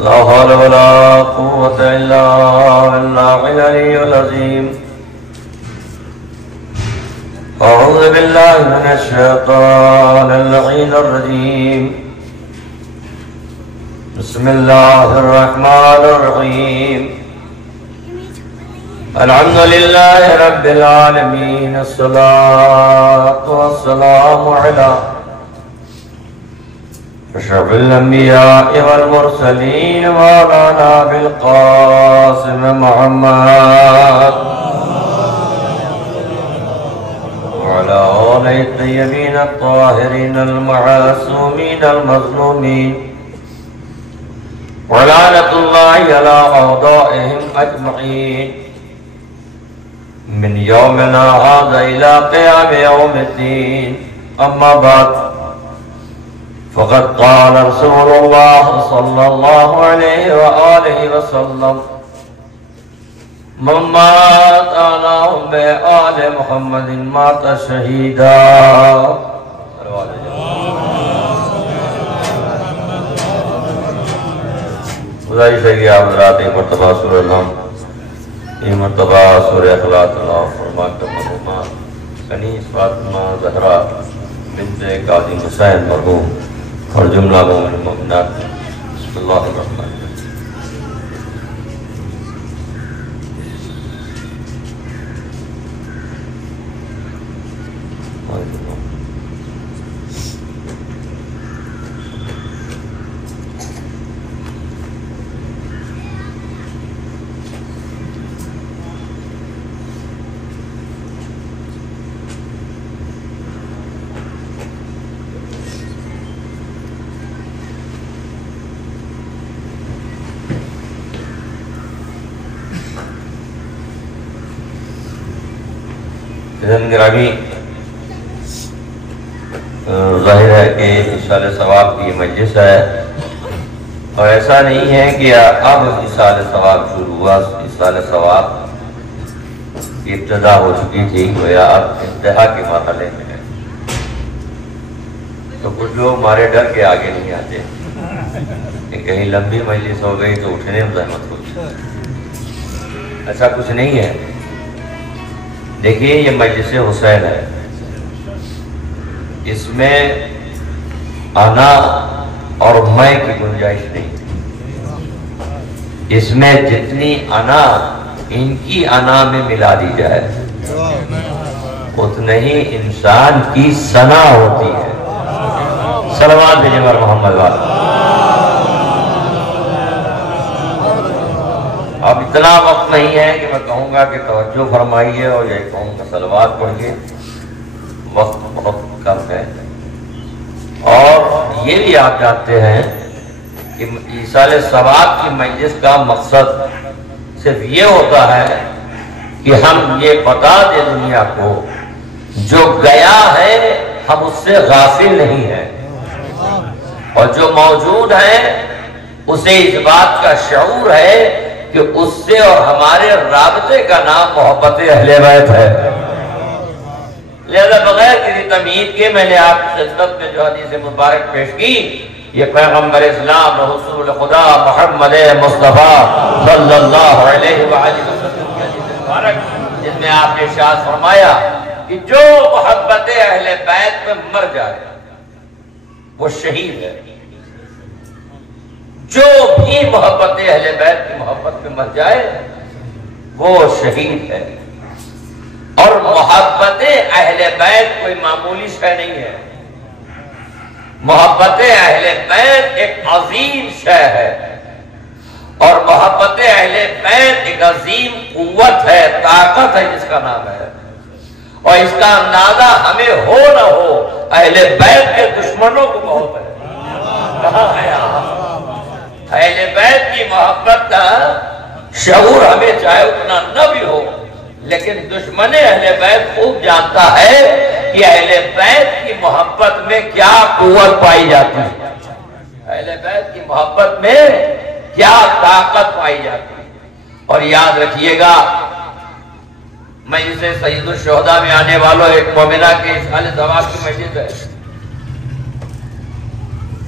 لا حول ولا قوة إلا بالله العلي العظيم. أعوذ بالله من الشيطان اللعين الرجيم. بسم الله الرحمن الرحيم. الحمد لله رب العالمين. الصلاة والسلام على أشرف الأنبياء والمرسلين مولانا بالقاسم محمد وعلى آله الطيبين الطاهرين المعصومين المظلومين ولعنة الله على أعدائهم أجمعين من يومنا هذا إلى قيام يوم الدين. أما بعد، فقد قال رسول الله صلى الله عليه وآله وسلم: من مات على آل محمد مات شهيدا. خدای شہی حضرات مرتبہ سورہ الحم، یہ مرتبہ سورہ اخلاص اللہ فرما کر مرحومہ کنیز فاطمہ زہرا بنت قاضی حسین مرحوم اور جملہ مومن مومنات. بسم اللہ الرحمن الرحیم. گرامی، ظاہر ہے کہ ایصال ثواب کی مجلس ہے، اور ایسا نہیں ہے کہ اب ایصال ثواب شروع ہوا. ایصال ثواب کی ابتدا ہو چکی تھی، گویا اب انتہا کے مرحلے میں ہے. تو کچھ لوگ ہمارے ڈر کے آگے نہیں آتے کہ کہیں لمبی مجلس ہو گئی تو اٹھنے میں زحمت ہوگی. ایسا کچھ نہیں ہے. دیکھیے، یہ مجلس حسین ہے، اس میں انا اور میں کی گنجائش نہیں. اس میں جتنی انا ان کی انا میں ملا دی جائے اتنے ہی انسان کی ثنا ہوتی ہے. صلوات بجمر محمد والا. اب اتنا وقت نہیں ہے کہ میں کہوں گا کہ توجہ فرمائیے اور یہ کہوں گا صلوات پڑھیے. وقت بہت کم ہے. اور یہ بھی آپ جانتے ہیں کہ ایصال ثواب کی مجلس کا مقصد صرف یہ ہوتا ہے کہ ہم یہ بتا دیں دنیا کو جو گیا ہے ہم اس سے غافل نہیں ہیں، اور جو موجود ہے اسے اس بات کا شعور ہے کہ اس سے اور ہمارے رابطے کا نام محبت اہل بیت ہے. لہذا بغیر کسی تمہید کے میں نے آپ کی خدمت میں جو حدیث مبارک پیش کی، یہ پیغمبر اسلام رسول خدا محمد مصطفیٰ صلی اللہ علیہ وآلہ وسلم کی حدیث مبارک، جس میں آپ نے ارشاد فرمایا کہ جو محبت اہل بیت میں مر جائے وہ شہید ہے. جو بھی محبت اہل بیت کی محبت میں مر جائے وہ شہید ہے. اور محبت اہل بیت کوئی معمولی شے نہیں ہے. محبت اہل بیت ایک عظیم شے ہے، اور محبت اہل بیت ایک عظیم قوت ہے، طاقت ہے جس کا نام ہے. اور اس کا اندازہ ہمیں ہو نہ ہو اہل بیت کے دشمنوں کو بہت ہے. کہاں ہے اہل بیت کی محبت کا شعور ہمیں چاہے اتنا نہ بھی ہو، لیکن دشمن اہل بیت خوب جانتا ہے کہ اہل بیت کی محبت میں کیا قوت پائی جاتی ہے، اہل بیت کی محبت میں کیا طاقت پائی جاتی ہے. اور یاد رکھیے گا، مجلس سید الشہداء میں آنے والوں ایک مومنہ کے ایصال ثواب کی مجلس ہے.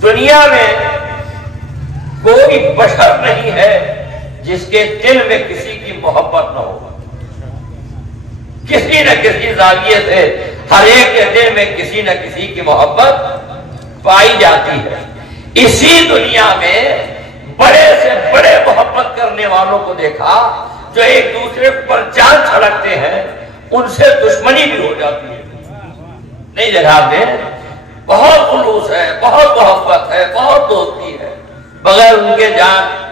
دنیا میں کوئی بشر نہیں ہے جس کے دل میں کسی کی محبت نہ ہو. کسی نہ کسی زاویے سے ہر ایک کے دل میں کسی نہ کسی کی محبت پائی جاتی ہے. اسی دنیا میں بڑے سے بڑے محبت کرنے والوں کو دیکھا جو ایک دوسرے پر جان چھڑکتے ہیں، ان سے دشمنی بھی ہو جاتی ہے. نہیں جناب نے بہت خلوص ہے، بہت محبت ہے، بہت دوستی ہے، بغیر ان کے جان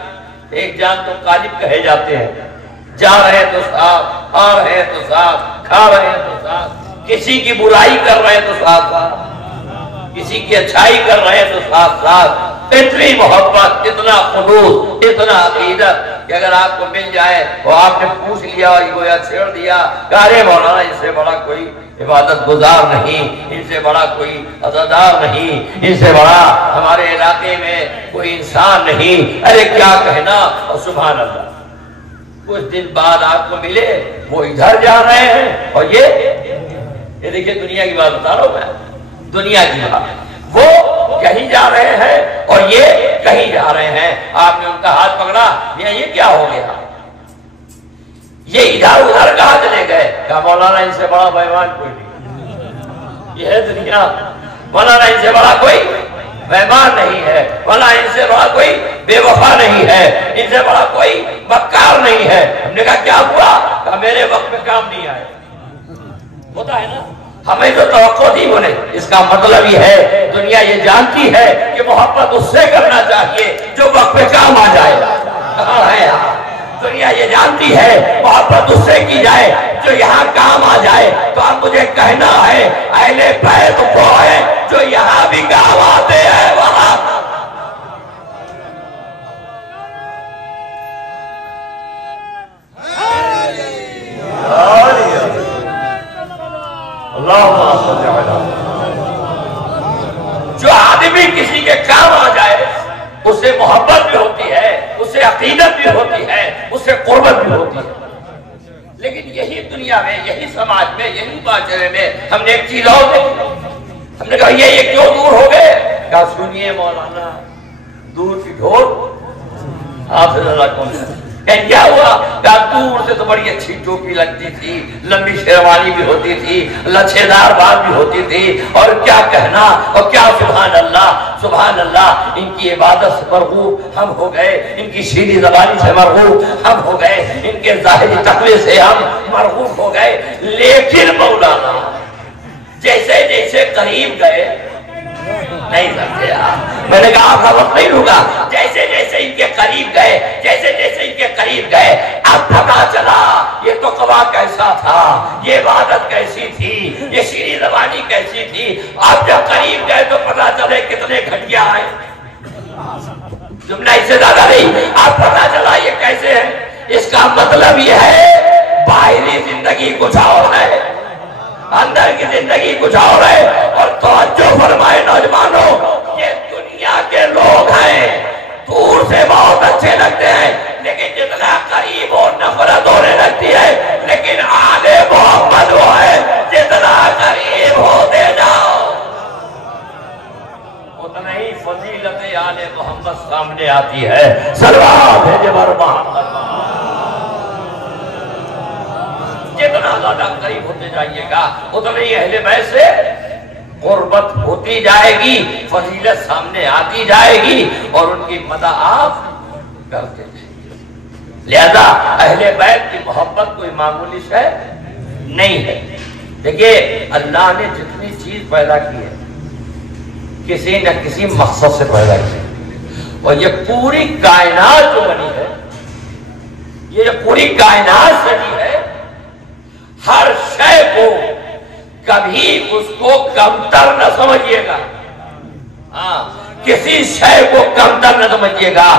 ایک جان تو غالب کہے جاتے ہیں. جا رہے ہیں تو ساتھ، آ رہے ہیں تو ساتھ، کھا رہے ہیں تو ساتھ، کسی کی برائی کر رہے ہیں تو ساتھ ساتھ، کسی کی اچھائی کر رہے ہیں تو ساتھ ساتھ. اتنی محبت، اتنا خلوص، اتنا عقیدت کہ اگر آپ کو مل جائے اور آپ نے پوچھ لیا اور گویا چھیڑ دیا کہ ارے مولانا اس سے بڑا کوئی عبادت گزار نہیں، ان سے بڑا کوئی عزادار نہیں، ان سے بڑا ہمارے علاقے میں کوئی انسان نہیں، ارے کیا کہنا. اور سبحان اللہ کچھ دن بعد آپ کو ملے وہ ادھر جا رہے ہیں اور یہ دیکھیں دنیا کی بات بتا رہا ہوں میں، دنیا کی بات، وہ کہیں جا رہے ہیں اور یہ کہیں جا رہے ہیں. آپ نے ان کا ہاتھ پکڑا، یہ کیا ہو گیا، یہ ادھر ادھر کہاں چلے گئے؟ کہا مولانا ان سے بڑا بیمان کوئی نہیں، یہ ہے دنیا. مولانا ان سے بڑا کوئی بیمان نہیں ہے، مولانا ان سے بڑا کوئی بے وفا نہیں ہے، ان سے بڑا کوئی مکار نہیں ہے. ہم نے کہا کیا ہوا؟ کہا میرے وقت میں کام نہیں آئے. ہوتا ہے نا، ہمیں تو توقع تھی بولے. اس کا مطلب یہ ہے دنیا یہ جانتی ہے کہ محبت اس سے کرنا چاہیے جو وقت پہ کام آ جائے. کہاں ہے دنیا یہ جانتی ہے محبت اس سے کی جائے جو یہاں کام آ جائے. تو اب مجھے کہنا ہے اہل بیت وہ ہے جو یہاں بھی کام آتے ہیں وہاں. جو آدمی کسی کے کام آ جائے اسے محبت بھی ہوتی ہے، اسے عقیدت بھی ہوتی ہے، اسے قربت بھی ہوتی ہے. لیکن یہی دنیا میں، یہی سماج میں، یہی معاشرے میں ہم نے ایک چیز اور دیکھی. ہم نے کہا یہ کیوں دور ہو گئے؟ کہا سنیے مولانا، دور کی ڈھول آپ سے زیادہ کون ہے. کیا ہوا؟ کہا دور سے تو بڑی اچھی ٹوپی لگتی تھی، لمبی شیروانی بھی ہوتی تھی، لچھے دار بات بھی ہوتی تھی، اور کیا کہنا اور کیا سبحان اللہ سبحان اللہ. ان کی عبادت سے مرغوب ہم ہو گئے، ان کی شیریں زبانی سے مرغوب ہم ہو گئے، ان کے ظاہری تقوی سے ہم مرغوب ہو گئے. لیکن مولانا جیسے جیسے قریب گئے نہیں سمجھے آپ، میں نے کہا آپ کا وقت نہیں لوں گا. جیسے جیسے ان کے قریب گئے، جیسے جیسے ان کے قریب گئے، اب پتا چلا یہ تقویٰ کیسا تھا، یہ عبادت کیسی تھی، یہ شیریں زبانی کیسی تھی. اب جب قریب گئے تو پتا چلے کتنے گھٹیا آئے. جملہ اس سے زیادہ نہیں. اب پتا چلا یہ کیسے ہے. اس کا مطلب یہ ہے باہری زندگی کچھ اور ہے، اندر کی زندگی کچھ اور ہے. اور توجہ فرمائے نوجوانوں، یہ دنیا کے لوگ ہیں، دور سے بہت اچھے لگتے ہیں لیکن جتنا قریب ہو نفرت ہونے لگتی ہے. لیکن آل محمد وہ ہے جتنا قریب ہوتے جاؤ اتنا ہی فضیلت آل محمد سامنے آتی ہے. صلوات بھیجے بر محمد. جتنا زیادہ قریب ہوتے جائیے گا اتنا ہی اہل بیت سے قربت ہوتی جائے گی، فضیلت سامنے آتی جائے گی اور ان کی مدح آپ کرتے جائیں. لہذا اہل بیت کی محبت کوئی معمولی شے نہیں ہے. دیکھیے اللہ نے جتنی چیز پیدا کی ہے کسی نہ کسی مقصد سے پیدا کی ہے. اور یہ پوری کائنات جو بنی ہے، یہ پوری کائنات بنی ہے، ہر شے کو کبھی اس کو کمتر نہ سمجھیے گا. کسی شے کو کمتر نہ سمجھیے گا،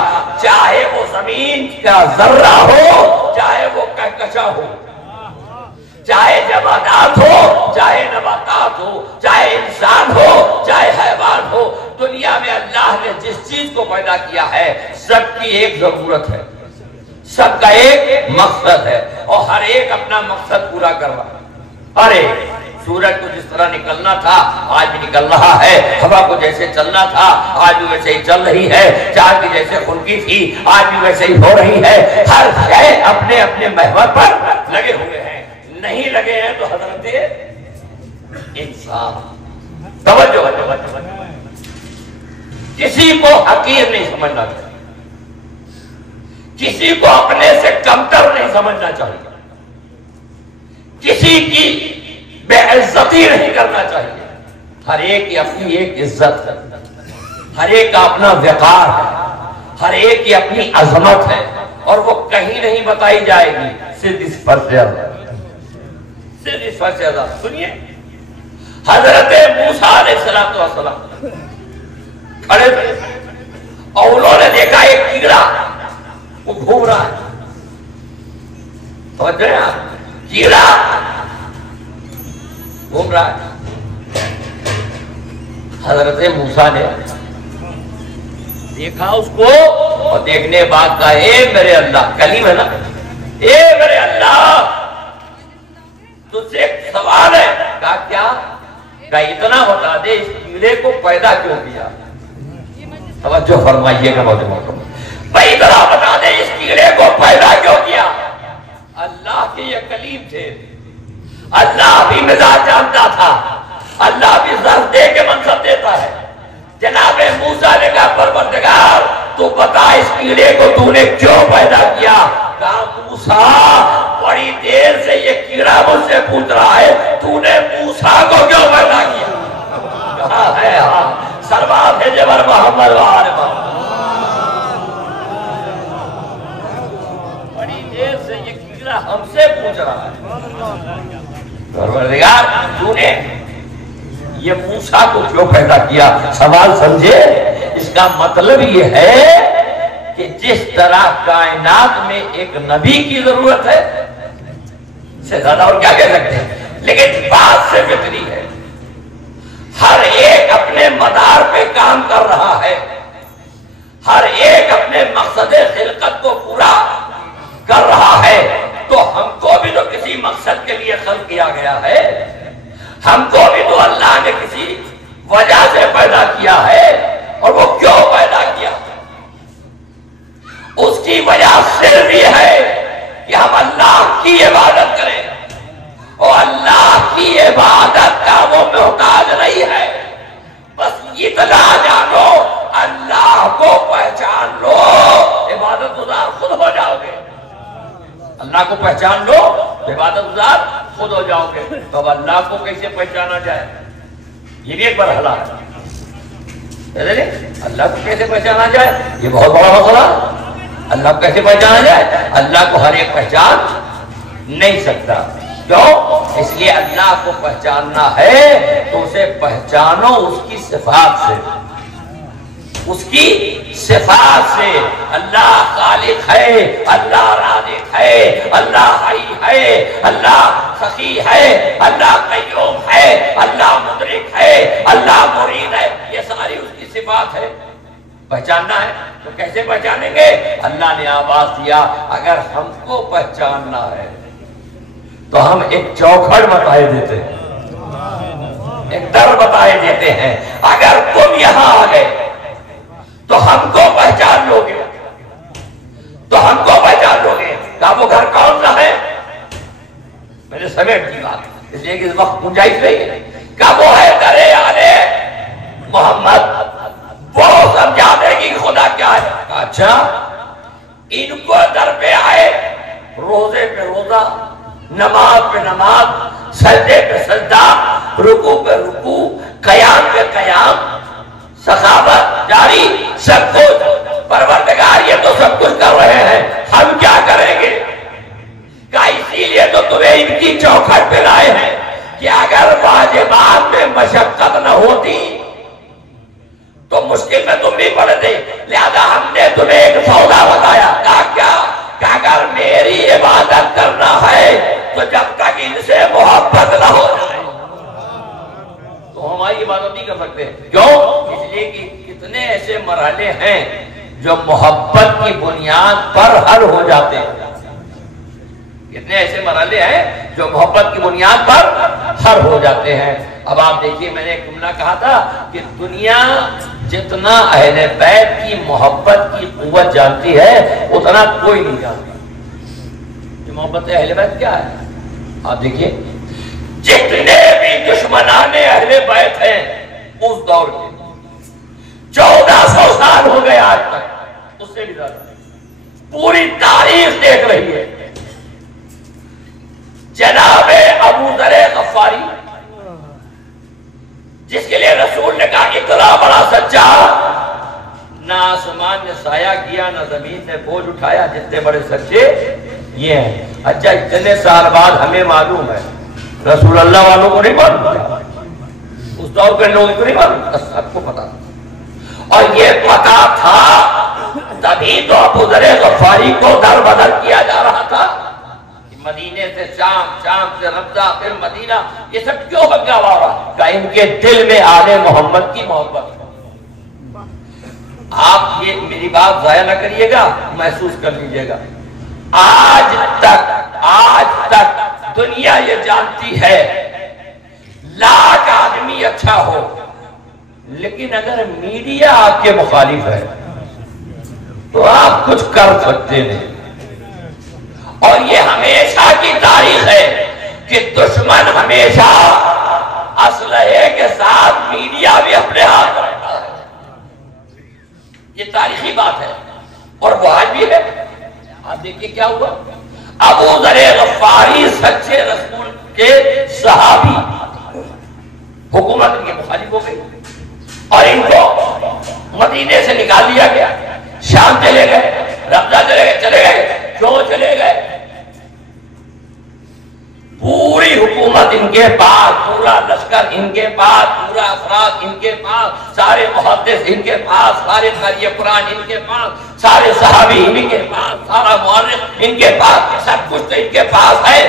چاہے وہ زمین کا ذرہ ہو، چاہے وہ کہکشاں ہو، چاہے جمادات ہو، چاہے نباتات ہو، چاہے انسان ہو، چاہے حیوان ہو. دنیا میں اللہ نے جس چیز کو پیدا کیا ہے سب کی ایک ضرورت ہے، سب کا ایک مقصد ہے اور ہر ایک اپنا مقصد پورا کر رہا ہے. ارے سورج کو جس طرح نکلنا تھا آج بھی نکل رہا ہے، ہوا کو جیسے چلنا تھا آج بھی ویسے ہی چل رہی ہے، چاند کی جیسے خلقی تھی آج بھی ویسے ہی ہو رہی ہے، ہر شے اپنے اپنے محور پر لگے ہوئے ہیں، نہیں لگے ہیں تو حضرت انسان توجہ کسی کو حقیر نہیں سمجھنا چاہیے، کسی کو اپنے سے کمتر نہیں سمجھنا چاہیے، کسی کی بے عزتی نہیں کرنا چاہیے، ہر ایک کی اپنی ایک عزت ہے، ہر ایک کا اپنا وقار ہے، ہر ایک کی اپنی عظمت ہے، اور وہ کہیں نہیں بتائی جائے گی، صرف اس پر سے صرف اس پر سے سنیے حضرت موسیٰ علیہ السلام کھڑے تھے اور انہوں نے دیکھا ایک کیڑا وہ گھوم رہا ہے، توجہ ہے کیڑا گھوم رہا ہے، حضرت موسیٰ نے دیکھا اس کو اور دیکھنے بعد کہا اے میرے اللہ، کلیم ہے نا، اے میرے اللہ تجھ سے ایک سوال ہے، کہا کیا؟ کہا اتنا بتا دے اس کیڑے کو پیدا کیوں کیا؟ توجہ فرمائیے گا بہت محترم، بھائی اتنا بتا دے اس کیڑے کو پیدا کیوں کیا؟ اللہ کے یہ کلیم تھے، اللہ بھی مزاج جانتا تھا، اللہ بھی ظرف دے کے منصب دیتا ہے، جناب موسیٰ نے کہا پروردگار تو بتا اس کیڑے کو تو نے کیوں پیدا کیا؟ کہا موسیٰ بڑی دیر سے یہ کیڑا مجھ سے پوچھ رہا ہے تو نے موسیٰ کو کیوں پیدا کیا؟ کہا ہے ہاں سلوات ہے جبر محمد وآل محمد، بڑی دیر سے یہ کیڑا ہم سے پوچھ رہا ہے پروردگار تو نے یہ موسیٰ کو کیوں پیدا کیا؟ سوال سمجھے، اس کا مطلب یہ ہے کہ جس طرح کائنات میں ایک نبی کی ضرورت ہے سے زیادہ اور کیا کہہ سکتے ہیں، لیکن بات سے فطری ہے، ہر ایک اپنے مدار پہ کام کر رہا ہے، ہر ایک اپنے مقصد خلقت کو پورا کر رہا ہے، تو ہم کو بھی تو کسی مقصد کے لیے خلق کیا گیا ہے، ہم کو بھی تو اللہ نے کسی وجہ سے پیدا کیا ہے، اور وہ کیوں پیدا کیا؟ اس کی وجہ صرف یہ ہے کہ ہم اللہ کی عبادت کریں، اور اللہ کی عبادت کا وہ محتاج نہیں ہے، بس اتنا جانو اللہ کو پہچان لو، عبادت گزار خود ہو جاؤ گے، اللہ کو پہچان لو عبادت گزار خود ہو جاؤ گے۔ تو اب اللہ کو کیسے پہچانا جائے، یہ بھی ایک مرحلہ ہے، اللہ کو کیسے پہچانا جائے یہ بہت بڑا مسئلہ ہے۔ اللہ کو کیسے پہچانا جائے؟ اللہ کو ہر ایک پہچان نہیں سکتا، کیوں؟ اس لیے اللہ کو پہچاننا ہے تو اسے پہچانو اس کی صفات سے، اس کی صفات سے۔ اللہ خالق ہے، اللہ رازق ہے، اللہ حی ہے، اللہ سخی ہے، اللہ قیوم ہے، اللہ مدرک ہے، اللہ مرید ہے، یہ ساری اس کی صفات ہے۔ پہچاننا ہے تو کیسے پہچانیں گے؟ اللہ نے آواز دیا اگر ہم کو پہچاننا ہے تو ہم ایک چوکھٹ بتائے دیتے ہیں، ایک در بتائے دیتے ہیں، اگر تم یہاں آ گئے تو ہم کو پہچان لو گے، تو ہم کو پہچان لو گے۔ کہا وہ گھر کون سا ہے؟ میں نے سمیٹ کی بات، اس لیے کہ اس وقت گنجائش نہیں ہے۔ کہا وہ ہے درے آلے محمد، وہ سمجھا دے گی خدا کیا ہے۔ کہا اچھا، ان کو در پہ آئے، روزے پہ روزہ، نماز پہ نماز، سجدے پہ سجدہ، رکوع پہ رکوع، قیام پہ قیام، سخاوت جاری، سب کچھ پروردگار یہ تو سب کچھ کر رہے ہیں، ہم کیا کریں گے؟ کہا اسی لیے تو تمہیں ان کی چوکھٹ پہ لائے ہیں کہ اگر واجبات میں مشقت نہ ہوتی تو مشکل میں تم بھی پڑتے، لہذا ہم نے تمہیں ایک سودا بتایا۔ کہا کیا؟ کہ اگر میری عبادت کرنا ہے تو جب تک ان سے محبت نہ ہو جائے تو ہماری عبادت نہیں کر سکتے۔ کیوں؟ اس لیے کہ کتنے ایسے مرحلے ہیں جو محبت کی بنیاد پر حل ہو جاتے ہیں، کتنے ایسے مرحلے ہیں جو محبت کی بنیاد پر حر ہو جاتے ہیں۔ اب آپ دیکھیے، میں نے ایک جملہ کہا تھا کہ دنیا جتنا اہل بیت کی محبت کی قوت جانتی ہے اتنا کوئی نہیں جانتا کہ محبت اہل بیت کیا ہے۔ آپ دیکھیے جتنے بھی دشمنان اہل بیت ہیں اس دور کے 1400 سال ہو گئے آج تک، اس سے بھی زیادہ پوری تاریخ دیکھ رہی ہے۔ جناب ابو ذر غفاری جس کے لیے رسول نے کہا اتنا بڑا سچا، نہ آسمان نے سایہ کیا نہ زمین نے بوجھ اٹھایا، جتنے بڑے سچے یہ ہیں۔ اچھا اتنے سال بعد ہمیں معلوم ہے، رسول اللہ والوں کو نہیں معلوم، اس دور کے لوگوں کو نہیں معلوم، سب کو پتا تھا۔ اور یہ پتا تھا تبھی تو ابو ذر غفاری کو در بدر کیا جا رہا تھا، مدینے سے شام، شام سے رمضہ، پھر مدینہ، یہ سب کیوں ہنگامہ ہو رہا کہ ان کے دل میں آل محمد کی محبت ہے۔ آپ یہ میری بات ضائع نہ کریے گا، محسوس کر لیجئے گا، آج تک دنیا یہ جانتی ہے لاکھ آدمی اچھا ہو، لیکن اگر میڈیا آپ کے مخالف ہے تو آپ کچھ کر سکتے نہیں۔ اور یہ ہمیشہ کی تاریخ ہے کہ دشمن ہمیشہ اسلحے کے ساتھ میڈیا بھی اپنے ہاتھ رکھتا ہے، یہ تاریخی بات ہے اور وہ آج بھی ہے۔ آپ دیکھیے کیا ہوا، ابو ذر غفاری سچے رسول کے صحابی، حکومت ان کے مخالف ہو گئی اور ان کو مدینے سے نکال دیا گیا، شام چلے گئے، رمضہ چلے گئے، کیوں چلے گئے؟ پوری حکومت ان کے پاس، پورا لشکر ان کے پاس، پورا افراد ان کے پاس، سارے محدث ان کے پاس، سارے قاری قرآن ان کے پاس، سارے صحابی ان کے پاس، سارا مورخ ان کے پاس، سب کچھ تو ان کے پاس ہے۔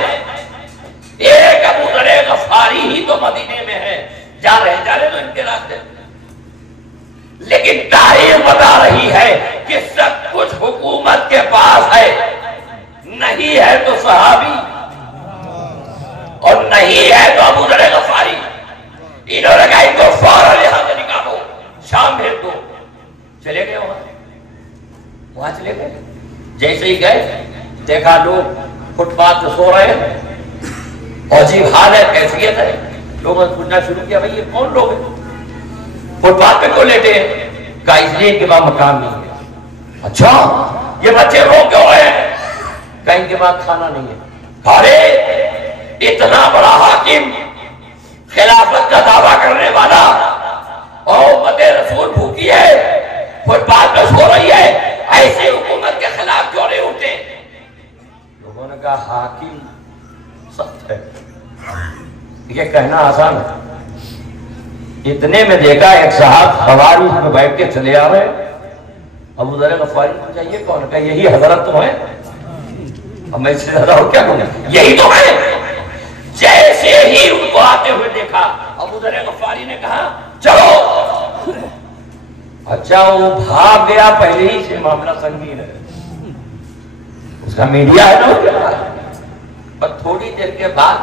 ایک ابو ذر غفاری ہی تو مدینے میں ہے، جا رہے تو ان کے راستے، لیکن تاریخ بتا رہی ہے کہ سب کچھ حکومت کے پاس ہے، نہیں ہے تو صحابی اور نہیں ہے تو ابو ذر غفاری۔ انہوں نے کہا ان کو فوراً یہاں سے نکالو، شام بھیج دو۔ چلے گئے وہاں چلے گئے، جیسے ہی گئے دیکھا لوگ فٹ پاتھ پہ سو رہے ہیں، عجیب حال ہے، کیفیت ہے۔ لوگوں نے پوچھنا شروع کیا بھائی یہ کون لوگ ہیں، فٹ پاتھ پہ کیوں لیٹے ہیں؟ کہا اس لیے ان کے پاس مکان نہیں ہے۔ اچھا یہ بچے رو کیوں رہے ہیں؟ کہا ان کے پاس کھانا نہیں ہے۔ ارے اتنا بڑا حاکم، خلافت کا دعویٰ کرنے والا، اور امت رسول بھوکی ہے، فٹ پاتھ پہ سو رہی ہے، ایسی حکومت کے خلاف کیوں نہیں اٹھتے؟ لوگوں نے کہا حاکم سخت ہے، یہ کہنا آسان ہے۔ اتنے میں دیکھا ایک صاحب سواری میں بیٹھ کے چلے آ رہے، ابو ذر غفاری کو چاہیے کون؟ کہا یہی حضرت تو ہے، اب میں اس سے زیادہ اور کیا کہوں، یہی تو ہے۔ جیسے ہی ان کو آتے ہوئے دیکھا ابو ذر غفاری نے کہا چلو۔ اچھا وہ بھاگ گیا، پہلے ہی سے معاملہ سنگین ہے، اس کا میڈیا ہے نا۔ پر تھوڑی دیر کے بعد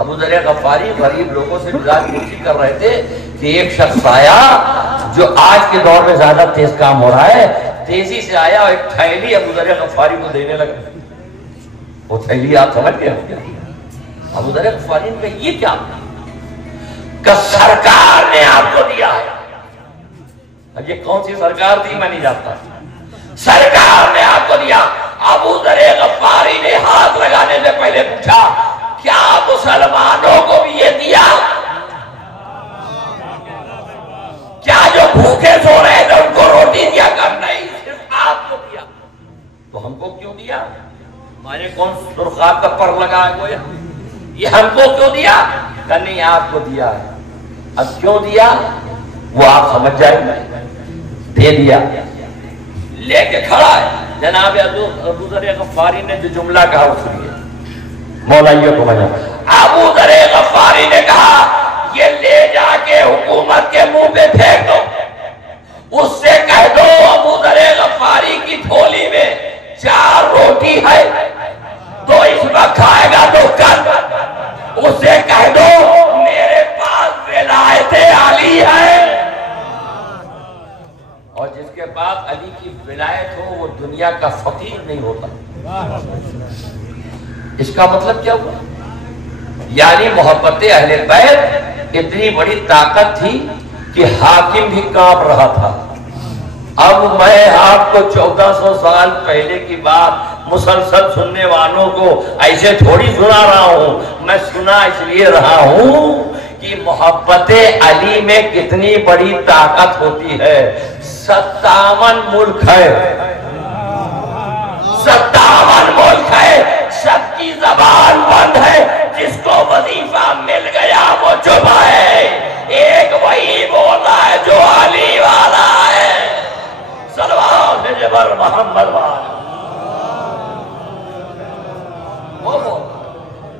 ابو ذر غفاری غریب لوگوں سے مزاج پرسی کر رہے تھے کہ ایک شخص آیا جو آج کے دور میں زیادہ تیز کام ہو رہا ہے، تیزی سے آیا اور ایک تھیلی ابو ذر غفاری کو دینے لگا۔ وہ تھیلی آپ سمجھ گئے؟ ابو ذر غفاری نے کہا یہ کیا؟ کہ سرکار نے آپ کو دیا ہے۔ اب یہ کون سی سرکار تھی میں نہیں جانتا، سرکار نے آپ کو دیا۔ ابو ذر غفاری نے ہاتھ لگانے سے پہلے پوچھا کیا مسلمانوں کو بھی یہ دیا؟ کیا جو بھوکے سو رہے تھے ان کو روٹی دیا؟ کر نہیں، صرف آپ کو دیا۔ تو ہم کو کیوں دیا؟ ہمارے کون سرخاب کا پر لگا ہے کوئی؟ یہ ہم کو کیوں دیا؟ کہ نہیں آپ کو دیا ہے۔ اب کیوں دیا وہ آپ سمجھ جائیں گے، دے دیا۔ لے کے کھڑا ہے جناب ابو ذر غفاری نے جو جملہ کہا وہ سنیے، مولائیوں کو بجا۔ ابو ذر غفاری نے کہا یہ لے جا کے حکومت کے منہ پہ پھینک دو، اس سے کہہ دو ابو ذر غفاری کی تھولی میں 4 روٹی ہے، تو اس بات کا فقیر نہیں ہوتا۔ اس کا مطلب کیا ہوا؟ یعنی محبت اہل بیت اتنی بڑی طاقت تھی کہ حاکم بھی کانپ رہا تھا۔ اب میں آپ کو 1400 سال پہلے کی بات مسلسل سننے والوں کو ایسے تھوڑی سنا رہا ہوں، میں سنا اس لیے رہا ہوں کہ محبت علی میں کتنی بڑی طاقت ہوتی ہے۔ 57 ملک ہے، 57 ملک ہے، سب کی زبان بند ہے، جس کو وظیفہ مل گیا وہ چپ ہے، ایک وہی بولا ہے جو علی والا ہے۔ صلوات جبر محمد والا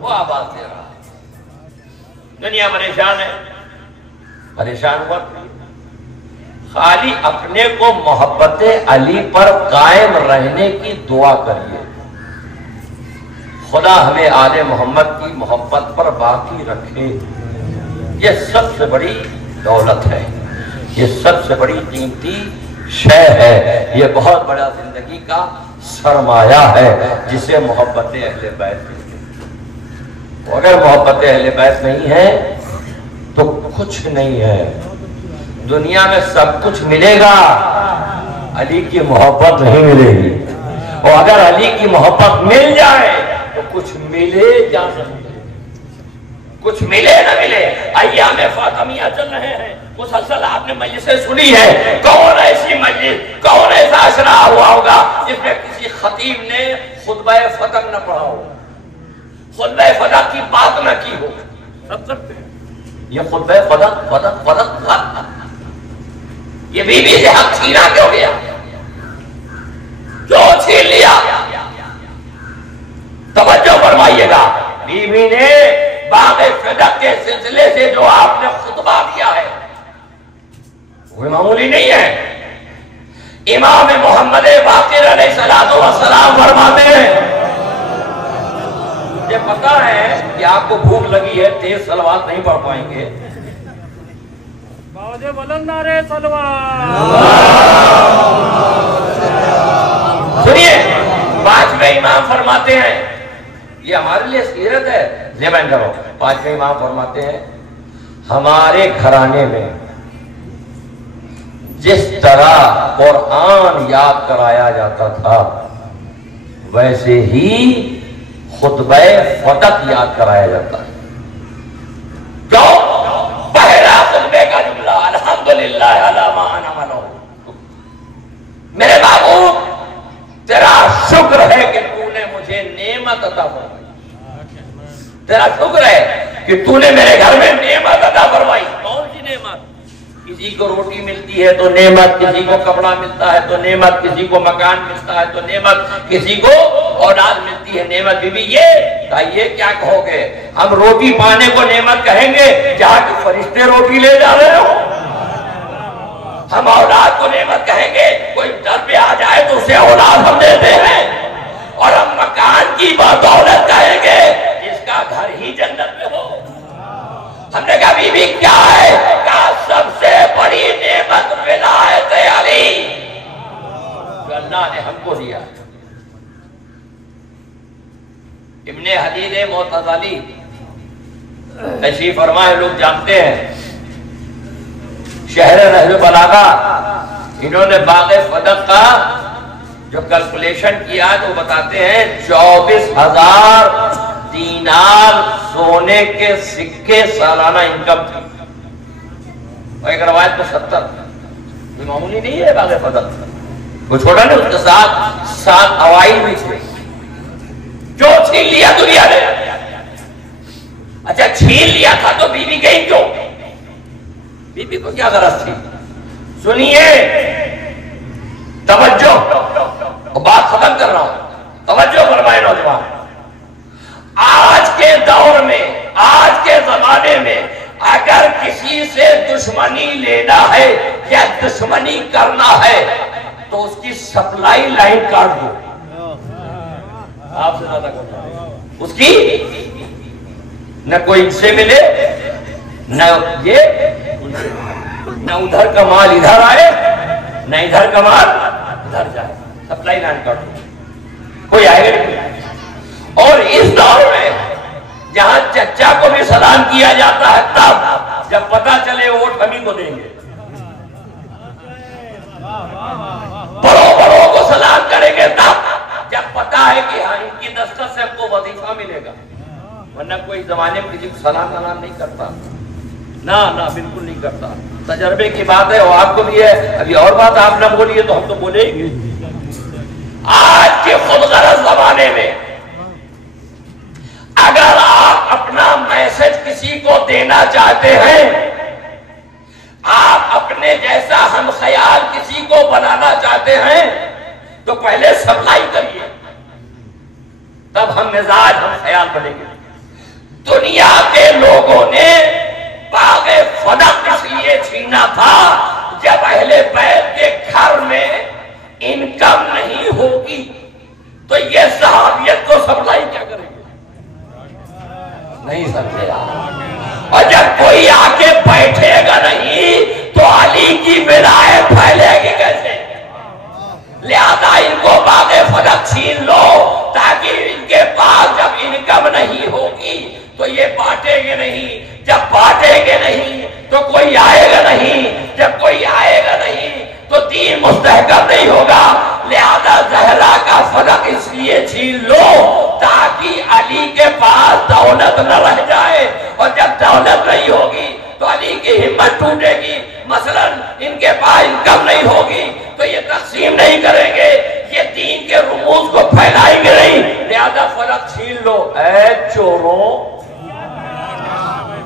وہ آواز دے رہا ہے۔ دنیا پریشان ہے، پریشان ہوا خالی اپنے کو محبت علی پر قائم رہنے کی دعا کریے، خدا ہمیں آل محمد کی محبت پر باقی رکھے۔ یہ سب سے بڑی دولت ہے، یہ سب سے بڑی قیمتی شے ہے، یہ بہت بڑا زندگی کا سرمایہ ہے جسے محبت اہل بیت کہتے ہیں۔ اگر محبت اہل بیت نہیں ہے تو کچھ نہیں ہے، دنیا میں سب کچھ ملے گا، علی کی محبت نہیں ملے گی، اور اگر علی کی محبت مل جائے تو کچھ ملے جا سکتے، کچھ ملے نہ ملے۔ ایام فاطمیہ چل رہے ہیں، مسلسل آپ نے مجلسیں سنی ہے، کون ایسی مجلس، کون ایسا اشرا ہوا ہوگا جس میں کسی خطیب نے خطبہ فتح نہ پڑھا ہو، خطبہ فتح کی بات نہ کی ہو۔ سب کرتے ہیں یہ خطبہ فتح فتح فتح فتح، یہ بی بی سے حق چھینا کیوں گیا؟ جو چھین لیا؟ توجہ فرمائیے گا، بی بی نے باغ فدق کے سلسلے سے جو آپ نے خطبہ دیا ہے وہ معمولی نہیں ہے۔ امام محمد باقر علیہ السلام فرماتے ہیں، یہ پتا ہے کہ آپ کو بھوک لگی ہے، تیز صلوات نہیں پڑھ پائیں گے، سنیے، پانچویں امام فرماتے ہیں، یہ ہمارے لیے سیرت ہے، ذہن کرو، پانچویں امام فرماتے ہیں ہمارے گھرانے میں جس طرح قرآن یاد کرایا جاتا تھا ویسے ہی خطبہ فتح یاد کرایا جاتا ہے۔ کیوں؟ پہلا خطبے کا جملہ الحمدللہ علی ما انعم علیہ، میرے محبوب تیرا شکر ہے کہ تو نے مجھے نعمت عطا فرمائی، تیرا شکر ہے کہ تو نے میرے گھر میں نعمت عطا فرمائی۔ کون سی نعمت؟ کسی کو روٹی ملتی ہے تو نعمت، کسی کو کپڑا ملتا ہے تو نعمت، کسی کو مکان ملتا ہے تو نعمت، کسی کو اولاد ملتی ہے نعمت۔ بی بی یہ کیا کہو گے؟ ہم روٹی پانے کو نعمت کہیں گے جہاں کہ فرشتے روٹی لے جا رہے ہو؟ ہم اولاد کو نعمت کہیں گے، کوئی در پہ آ جائے تو اسے اولاد ہم دیتے ہیں؟ اور ہم مکان کی بدولت کہیں گے جس کا گھر ہی جنت میں ہو؟ ہم نے کہا بی بی کیا ہے؟ کہا سب سے بڑی نعمت ولایت علی جو اللہ نے ہم کو دیا۔ ابن حدید معتزلی تشریف فرمائے، لوگ جانتے ہیں، شہر نہج البلاغہ، انہوں نے باغ فتح کا جو کیلکولیشن کیا تو بتاتے ہیں 24,000 دینار سونے کے سکے سالانہ انکم تھی، اور ایک روایت میں 70، یہ معمولی نہیں ہے باغ فتح، وہ چھوٹا نہیں، اس کے ساتھ 7 اوائل بھی تھے، جو چھین لیا دنیا نے۔ اچھا چھین لیا تھا تو بی بی گئی کیوں؟ بی بی کو کیا غرض تھی؟ سنیے، توجہ، بات ختم کر رہا ہوں، توجہ فرمائے نوجوان۔ آج کے دور میں، آج کے زمانے میں اگر کسی سے دشمنی لینا ہے یا دشمنی کرنا ہے تو اس کی سپلائی لائن کاٹ دو، آپ سے زیادہ کرنا ہے اس کی، نہ کوئی ان سے ملے، نہ یہ، نہ ادھر کا مال ادھر آئے، نہ ادھر کا مال ادھر جائے۔ سپلائی لائن کر دو، کوئی آئے گا نہیں۔ اور اس دور میں جہاں چچا کو بھی سلام کیا جاتا ہے، تب جب پتا چلے ووٹ ہم ہی کو دیں گے، بڑوں کو سلام کریں گے تب جب پتا ہے کہ ہاں ان کی دستخط سے ہم کو وظیفہ ملے گا، ورنہ کوئی زمانے میں کسی کو سلام نہیں کرتا، نہ بالکل نہیں کرتا۔ تجربے کی بات ہے، اور آپ کو بھی ہے۔ ابھی اور بات آپ نہ بولیے تو ہم تو بولیں گے۔ آج کے خود غرض زمانے میں اگر آپ اپنا میسج کسی کو دینا چاہتے ہیں، آپ اپنے جیسا ہم خیال کسی کو بنانا چاہتے ہیں، تو پہلے سپلائی کریے، تب ہم مزاج ہم خیال بنیں گے۔ دنیا کے لوگوں نے باغ فدق اس لیے چھینا تھا جب اہل بیت کے گھر میں انکم نہیں ہوگی تو یہ صحابیت کو سپلائی کیا کریں گے؟ نہیں سمجھے آپ؟ اور جب کوئی آ کے بیٹھے گا نہیں تو علی کی ولایت پھیلے گی کیسے؟ لہذا ان کو باغ فدق چھین لو تاکہ ان کے پاس جب انکم نہیں ہوگی تو یہ بانٹیں گے نہیں، جب بانٹیں گے نہیں تو کوئی آئے گا نہیں، جب کوئی آئے گا نہیں تو دین مستحکم نہیں ہوگا۔ لہذا زہرا کا فدق اس لیے چھین لو تاکہ علی کے پاس دولت نہ رہ جائے، اور جب دولت نہیں ہوگی تو علی کی ہمت ٹوٹے گی۔ مثلا ان کے پاس انکم نہیں ہوگی تو یہ تقسیم نہیں کریں گے، یہ دین کے رموز کو پھیلائیں گے نہیں، لہذا فدق چھین لو۔ اے چوروں،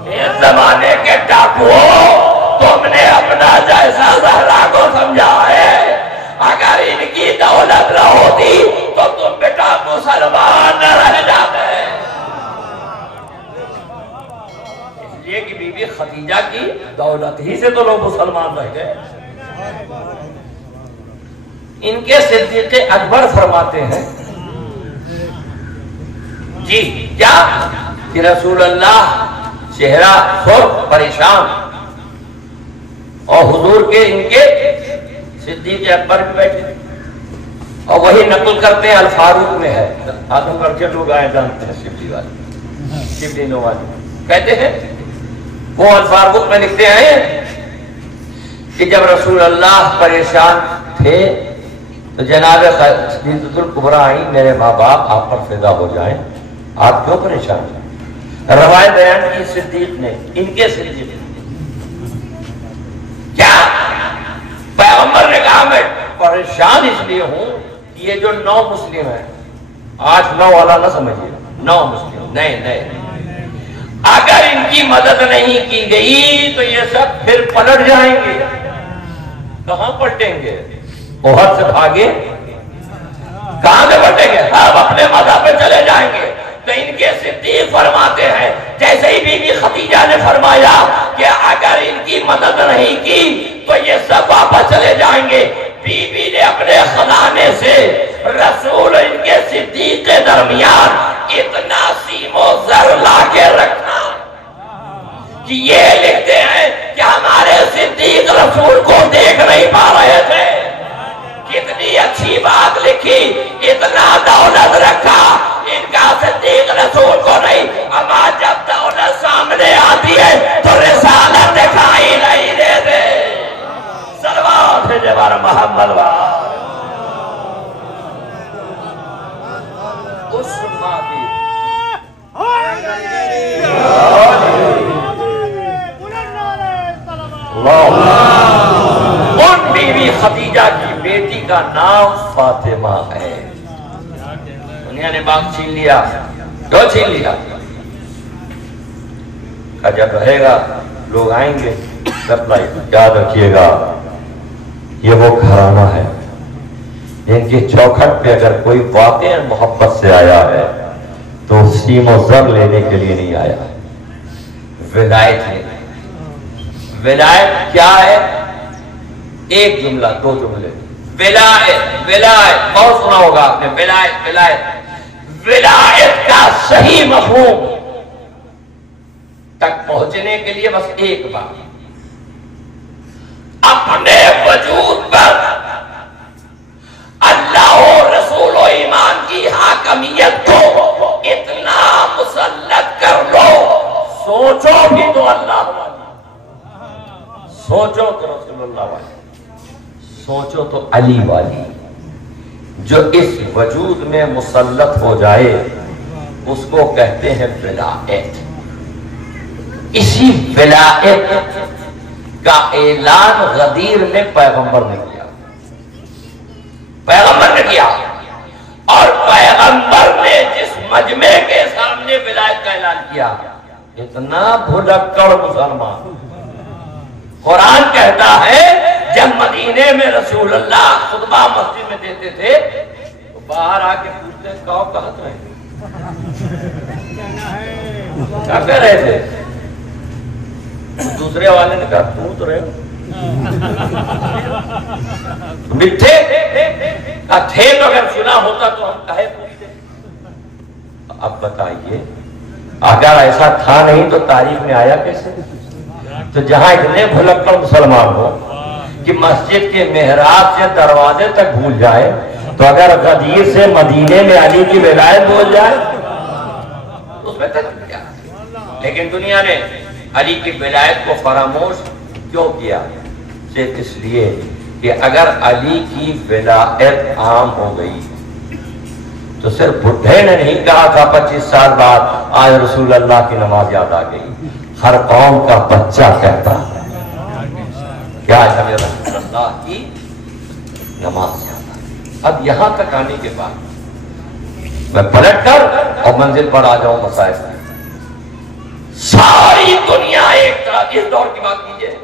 اس زمانے کے ڈاکوؤں، تم نے اپنا جیسا زہرا کو سمجھا ہے، اگر ان کی دولت نہ ہوتی تو تم بیٹا مسلمان نہ رہ جاتے۔ اس لیے کہ بی بی خدیجہ کی دولت ہی سے تو لوگ مسلمان رہ گئے۔ ان کے صدیق اکبر فرماتے ہیں جی کیا کہ رسول اللہ چہرہ سرخ پریشان، اور حضور کے ان کے صدیق اکبر بھی بیٹھے، اور وہی نقل کرتے ہیں الفاروق میں ہے۔ آدم گڑھ کے لوگ آئے جانتے ہیں شبلی والے، شبلی نو والے کہتے ہیں، وہ الفاروق میں لکھتے ہیں کہ جب رسول اللہ پریشان تھے تو جناب خدیجہ الکبریٰ آئیں، میرے ماں باپ آپ پر فدا ہو جائیں، آپ کیوں پریشان ہیں؟ روایت بیان کی صدیق نے، ان کے صدیق نے کیا پیغمبر نے کہا میں پریشان اس لیے ہوں کہ یہ جو 9 مسلم ہیں، 8-9 والا نہ سمجھیے، 9 مسلم نہیں، اگر ان کی مدد نہیں کی گئی تو یہ سب پھر پلٹ جائیں گے۔ کہاں پلٹیں گے؟ احد سے بھاگے، کہاں سے پلٹیں گے؟ ہم اپنے مذہب پہ چلے جائیں گے۔ تو ان کے صدیق فرماتے ہیں جیسے ہی بی بی خدیجہ نے فرمایا کہ اگر ان کی مدد نہیں کی تو یہ سب واپس چلے جائیں گے، بی بی نے اپنے خزانے سے رسول ان کے صدیق کے درمیان اتنا سیم و زر لا کے رکھا کہ یہ لکھتے ہیں کہ ہمارے صدیق رسول کو دیکھ نہیں پا رہے تھے۔ کتنی اچھی بات لکھی، اتنا دولت رکھا، ان کا صدیق رسول کو نہیں، اما جب دولت سامنے آتی ہے تو رسالت دکھائی نہیں دیتے۔ صلوات ہے جبار محمد اس ماں کی ان بی بی خدیجہ کی بیٹی کا نام فاطمہ ہے۔ دنیا نے باغ چھین لیا، جو چھین لیا، جب رہے گا لوگ آئیں گے سپلائی، یاد رکھیے گا یہ وہ گھرانہ ہے، ان کی چوکھٹ پہ اگر کوئی واقع محبت سے آیا ہے تو سیم و زر لینے کے لیے نہیں آیا، ولایت ہے۔ ولایت کیا ہے؟ ایک جملہ، 2 جملے۔ ولایت، ولایت بہت سنا ہوگا آپ نے، ولایت، ولایت، ولایت کا صحیح مفہوم تک پہنچنے کے لیے بس ایک بات، اپنے وجود پر اللہ تو علی والی، جو اس وجود میں مسلط ہو جائے اس کو کہتے ہیں ولایت۔ اسی ولایت کا اعلان غدیر میں پیغمبر نے کیا، پیغمبر نے کیا، اور پیغمبر نے جس مجمع کے سامنے ولایت کا اعلان کیا، اتنا بھلکڑ مسلمان، قرآن کہتا ہے جب مدینے میں رسول اللہ خطبہ مسجد میں دیتے تھے تو باہر آ کے پوچھتے کہو کہاں تو ہیں، کیا کہہ رہے تھے؟ دوسرے والے نے کہا تو تو رہے مٹھے تھے تو اگر سنا ہوتا تو ہم کہے پوچھتے۔ اب بتائیے اگر ایسا تھا نہیں تو تاریخ میں آیا کیسے؟ تو جہاں اتنے بھلکڑ مسلمان ہو کہ مسجد کے محراب سے دروازے تک بھول جائے، تو اگر غدیر سے مدینے میں علی کی ولایت بھول جائے تو اس میں تک کیا؟ لیکن دنیا نے علی کی ولایت کو فراموش کیوں کیا؟ صرف اس لیے کہ اگر علی کی ولایت عام ہو گئی تو صرف بڈھے نے نہیں کہا تھا 25 سال بعد آج رسول اللہ کی نماز یاد آ گئی، ہر قوم کا بچہ کہتا ہے کیا ہمیں رسول اللہ کی نماز یاد آ گئی۔ اب یہاں تک آنے کے بعد میں پلٹ کر اور منزل پر آ جاؤں مسائل کی۔ ساری دنیا ایک طرح اس دور کی بات کیجئے،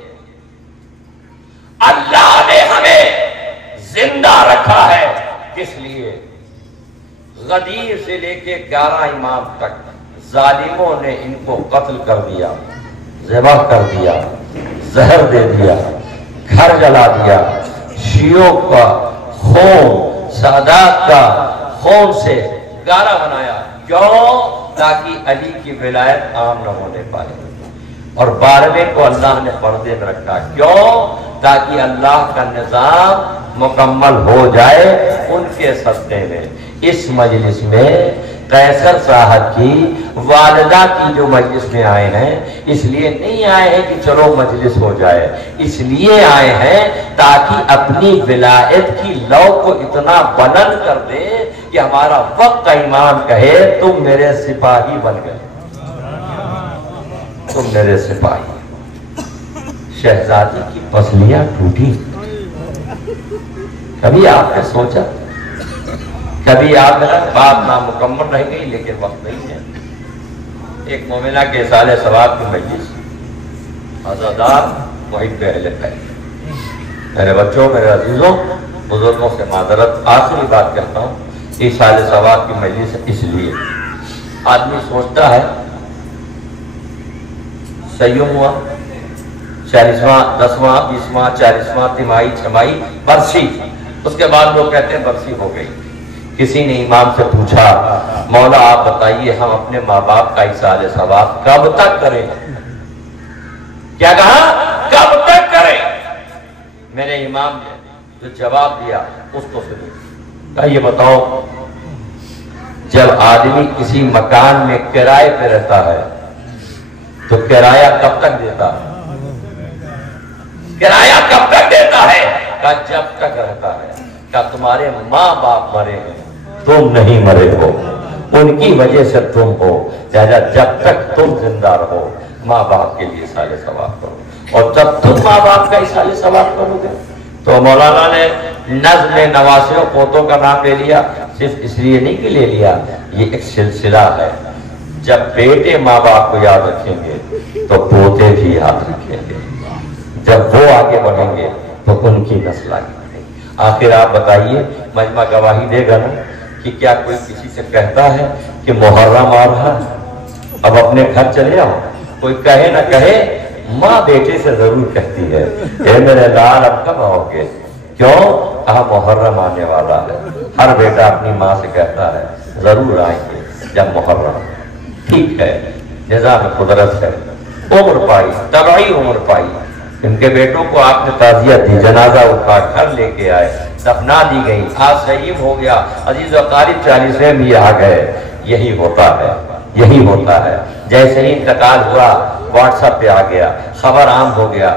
اللہ نے ہمیں زندہ رکھا ہے کس لیے؟ غدیر سے لے کے 11 امام تک ظالموں نے ان کو قتل کر دیا، ذبح کر دیا، زہر دے دیا، گھر جلا دیا، شیعوں کا خون، سادات کا خون سے گارا بنایا، کیوں؟ تاکہ علی کی ولایت عام نہ ہونے پائے۔ اور 12ویں کو اللہ نے پردے میں رکھا، کیوں؟ تاکہ اللہ کا نظام مکمل ہو جائے ان کے صدقے میں۔ اس مجلس میں قیصر صاحب کی والدہ کی جو مجلس میں آئے ہیں، اس لیے نہیں آئے ہیں کہ چلو مجلس ہو جائے، اس لیے آئے ہیں تاکہ اپنی ولایت کی لو کو اتنا بلند کر دے کہ ہمارا وقت کا امام کہے تم میرے سپاہی بن گئے، تم میرے سپاہی۔ شہزادی کی پسلیاں ٹوٹی، کبھی آپ نے سوچا؟ کبھی آپ میرا بات نامکمل رہ گئی، لیکن وقت نہیں ہے۔ ایک مومنہ کے سال ثواب کی مجلس، عزادار محب اہل خیر، میرے بچوں، میرے عزیزوں، بزرگوں سے معذرت، آخری بات کہتا ہوں، اس سال ثواب کی مجلس اس لیے آدمی سوچتا ہے سیوم ہوا، 40واں، 10واں، 20واں، 40واں، تیمائی، چھمائی، برسی، اس کے بعد لوگ کہتے ہیں برسی ہو گئی۔ کسی نے امام سے پوچھا مولا آپ بتائیے ہم اپنے ماں باپ کا ایصال ثواب کب تک کریں؟ کیا کہا؟ کب تک کریں؟ میرے امام نے جو جواب دیا اس کو سنو۔ کہا یہ بتاؤ جب آدمی کسی مکان میں کرائے پہ رہتا ہے تو کرایہ کب تک دیتا ہے؟ کرایہ کب تک دیتا ہے؟ کہا جب تک رہتا ہے۔ کہا تمہارے ماں باپ مرے ہیں، تم نہیں مرے ہو، ان کی وجہ سے تم ہو، لہذا جب تک تم زندہ رہو ماں باپ کے لیے ایصال ثواب کرو، اور جب تم ماں باپ کا ایصال ثواب کرو گے۔ تو مولانا نے نظم نواسیوں پوتوں کا نام لے لیا، صرف اس لیے نہیں کہ لے لیا، یہ ایک سلسلہ ہے، جب بیٹے ماں باپ کو یاد رکھیں گے تو پوتے بھی یاد رکھیں گے، جب وہ آگے بڑھیں گے تو ان کی نسل آگے بڑھے گی۔ آخر آپ بتائیے، مجمع گواہی دے گا نا کہ کیا کوئی کسی سے کہتا ہے کہ محرم آ رہا ہے اب اپنے گھر چلے آؤ؟ کوئی کہے نہ کہے، ماں بیٹے سے ضرور کہتی ہے اے میرے لال اب کب آؤ گے؟ کیوں؟ محرم آنے والا ہے۔ ہر بیٹا اپنی ماں سے کہتا ہے ضرور آئیں گے جب محرم۔ ٹھیک ہے، نظام قدرت ہے، عمر پائی، طبعی عمر پائی، ان کے بیٹوں کو آپ نے تعزیت دی، جنازہ اٹھا گھر لے کے آئے، دفنا دی گئی، آج شہید ہو گیا، عزیز و قریب 40ویں بھی آ گئے۔ یہی ہوتا ہے، یہی ہوتا ہے۔ جیسے ہی انتقال ہوا واٹس ایپ پہ آ گیا، خبر عام ہو گیا،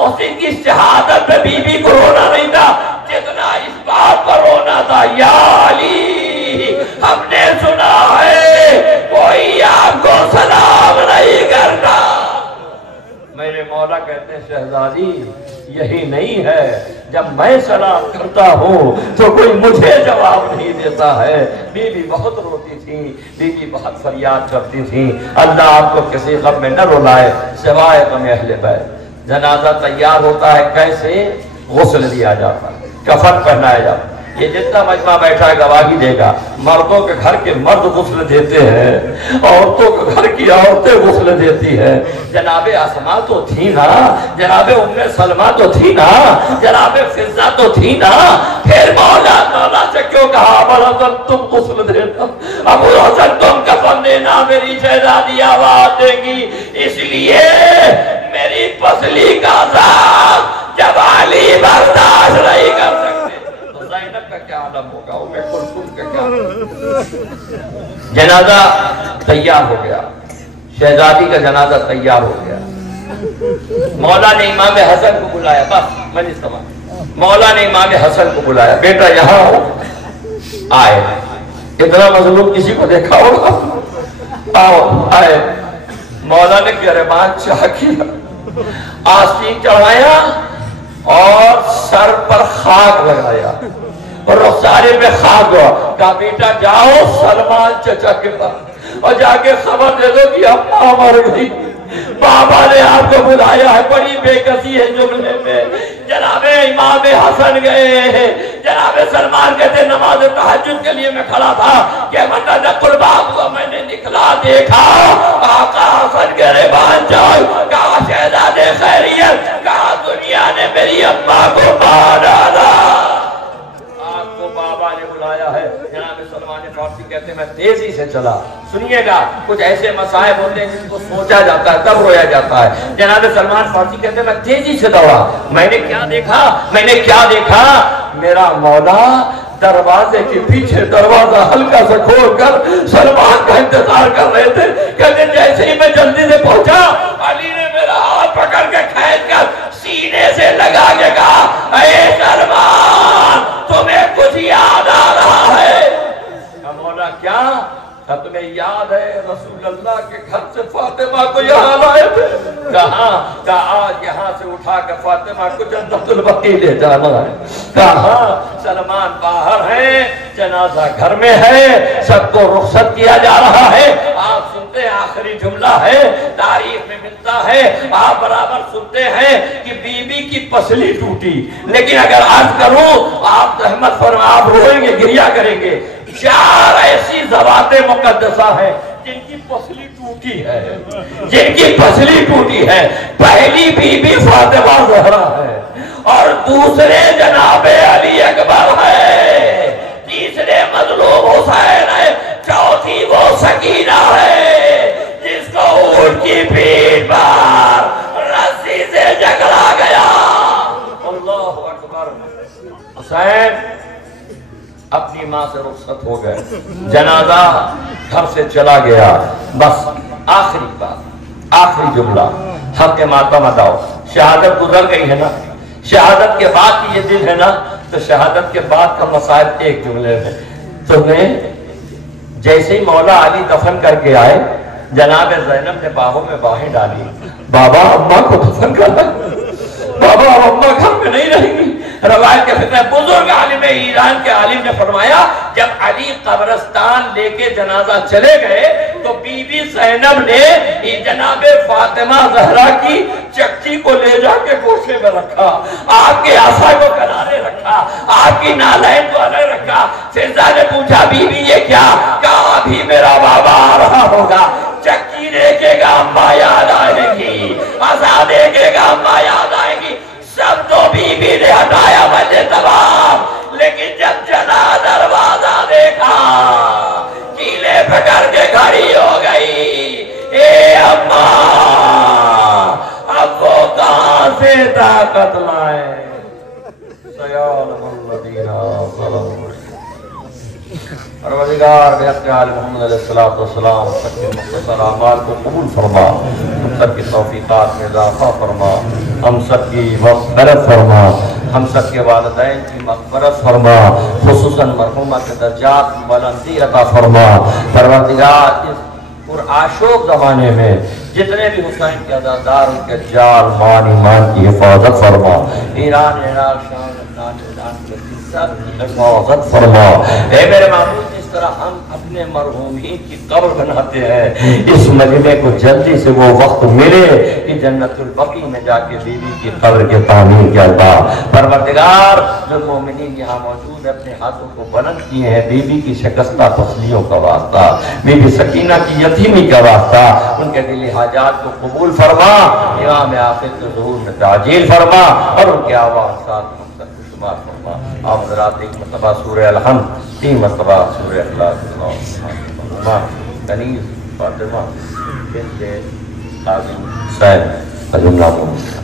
محسن کی شہادت میں بی بی کو رونا نہیں تھا جتنا اس بات پر رونا تھا، یا علی ہم نے سنا ہے کوئی آپ کو سلام نہیں کرتا۔ میرے مولا کہتے ہیں شہزادی یہی نہیں ہے، جب میں سلام کرتا ہوں تو کوئی مجھے جواب نہیں دیتا ہے۔ بی بی بہت روتی تھی، بی بی بہت فریاد کرتی تھی، اللہ آپ کو کسی غم میں نہ رلائے سوائے غم اہل بیت۔ جنازہ تیار ہوتا ہے، کیسے؟ غسل دیا جاتا ہے، کفن پہنایا جاتا ہے۔ یہ جتنا مجمع بیٹھا ہے گواہی دے گا، مردوں کے گھر کے مرد غسل دیتے ہیں، عورتوں کے گھر کی عورتیں غسل دیتی ہیں۔ جناب اسما تو تھی نا، جناب ام سلمہ تو تھی نا، جناب فضہ تو تھی نا، پھر مولا سے کیوں کہا ابو الحسن تم غسل دینا، ابو الحسن تم کفن دینا، میری شہزادی آواز دے گی، اس لیے میری پسلی کا ساتھ جب علی برداشت نہیں کر سکتے تو زینب کا کیا عالم ہوگا، ام کلثوم کا کیا؟ جنازہ تیار ہو گیا، شہزادی کا جنازہ تیار ہو گیا۔ مولا نے امام حسن کو بلایا، بس میں نہیں سمجھ، مولا نے امام حسن کو بلایا، بیٹا یہاں ہو، آئے۔ اتنا مظلوم کسی کو دیکھا ہوگا؟ آؤ آئے۔ مولا نے گریبان چاہ کیا، آستین چڑھایا اور سر پر خاک لگایا اور رخسارے میں خاک ہوا، کہا بیٹا جاؤ سلمان چچا کے پاس اور جا کے خبر دے دو کہ اماں مر گئی، بابا نے آپ کو بلایا ہے۔ بڑی بے کسی ہے جملے میں۔ جناب امام حسن گئے ہیں، جناب سلمان کہتے نماز تہجد کے لیے میں کھڑا تھا کہ مندہ نقل باب ہوا، میں نے نکلا دیکھا آقا حسن گریبان چاہے، کہا شہزادے خیریت، کہا دنیا نے میری اماں کو مارا ڈالا، آپ کو بابا نے بلایا ہے۔ جناب سلمان فارسی کہتے ہیں میں تیزی سے چلا، سنیے گا کچھ ایسے مصائب ہوتے ہیں جن کو سوچا جاتا ہے تب رویا جاتا ہے۔ جناب سلمان فارسی کہتے ہیں میں تیزی سے دوڑا، میں نے کیا دیکھا، میرا مولا دروازے کے پیچھے دروازہ ہلکا سا کھول کر سلمان کا انتظار کر رہے تھے۔ کہتے جیسے ہی میں جلدی سے پہنچا، علی نے میرا ہاتھ پکڑ کے کھینچ کر سینے سے لگا کے کہا اے سلمان تمہیں کچھ یاد آ رہا ہے؟ مولا کیا؟ تمہیں یاد ہے رسول اللہ کے گھر سے فاطمہ کو یہاں لائے تھے؟ کہاں؟ کہا آج یہاں سے اٹھا کے فاطمہ کو جنت البقیع لے جانا ہے۔ کہاں؟ سلمان باہر ہیں، جنازہ گھر میں ہے، سب کو رخصت کیا جا رہا ہے۔ آپ سنتے ہیں آخری جملہ ہے، تاریخ میں ملتا ہے، آپ برابر سنتے ہیں کہ بی بی کی پسلی ٹوٹی، لیکن اگر عرض کروں آپ رحمت فرما، آپ روئیں گے، گریہ کریں گے۔ 4 ایسی ذوات مقدسہ ہیں جن کی پسلی ٹوٹی ہے، پہلی بی بی فاطمہ زہرا ہے، اور دوسرے جناب علی اکبر ہے، تیسرے مظلوم حسین ہے، چوتھی وہ سکینہ ہے جس کو اونٹ کی پیٹھ پر رسی سے جکڑا گیا۔ اللہ اکبر۔ حسین اپنی ماں سے رخصت ہو گئے، جنازہ گھر سے چلا گیا، بس آخری بات، آخری جملہ، حق ماتم ادا۔ شہادت گزر گئی ہے نا، شہادت کے بعد کی یہ دن ہے نا، تو شہادت کے بعد کا مسائل ایک جملے میں تمہیں جیسے ہی مولا علی دفن کر کے آئے، جناب زینب نے باہوں میں باہیں ڈالی، بابا اماں کو دفن کرنا، بابا اماں گھر میں نہیں رہیں گی۔ روایت کے فتح بزرگ عالم ایران کے عالم نے فرمایا جب علی قبرستان لے کے جنازہ چلے گئے تو بی بی زینب نے جناب فاطمہ زہرا کی چکچی کو لے جا کے گوشے میں رکھا، آپ کے عصا کو کنارے رکھا، آپ کی نالین کو الگ رکھا۔ فضہ نے پوچھا بی بی یہ کیا؟ کہا ابھی میرا بابا آ رہا ہوگا، چکی دیکھے گا اماں یاد آئے گی، عصا دیکھے گا اماں یاد آئے گی۔ سب تو بی بی نے ہٹایا مجھے تمام، لیکن جب چلا دروازہ دیکھا کیلے پکڑ کے کھڑی ہو گئی، اے اماں اب وہ کہاں سے طاقت لائے؟ سیعلم الذین ظلموا۔ پروردگار پروردگار بحق آل محمد علیہ السلام سب کے مختصر اعمال کو قبول فرما، ہم سب کی توفیقات میں اضافہ فرما، ہم سب کی مغفرت فرما، ہم سب کے والدین کی مغفرت فرما، خصوصاً مرحومہ کے درجات کی بلندی عطا فرما۔ پروردگار اس پرآشوب زمانے میں جتنے بھی حسین کے عزادار ان کے جال مان ایمان کی حفاظت فرما، ایران عراق شام لبنان ایران کے سب کی حفاظت فرما۔ اے میرے معبود، جس طرح ہم اپنے مرحومین کی قبر بناتے ہیں، اس مجمع کو جلدی سے وہ وقت ملے کہ جنت البقیع میں جا کے بیوی کی قبر کے تعمیر کرتا۔ پروردگار جو مومنین یہاں موجود ہیں اپنے ہاتھوں کو بلند کیے ہیں، بیوی کی شکستہ پسلیوں کا واسطہ، بی بی سکینہ کی یتیمی کا واسطہ، ان کے دلی حاجات کو قبول فرما، امام آخر کے ظہور میں تعجیل فرما، اور ان کے آواز ساتھ مقصد کو شمار فرما۔ آپ حضرات ایک مرتبہ سورہ الحمد، 3 مرتبہ سورہ اخلاص، کنیز فاطمہ بنت قاضی حسین رضی اللہ عنہ۔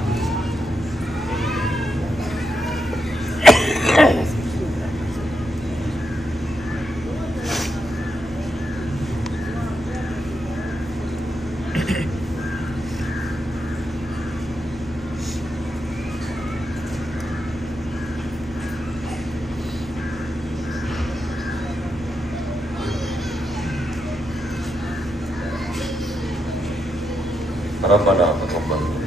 ربنا تقبل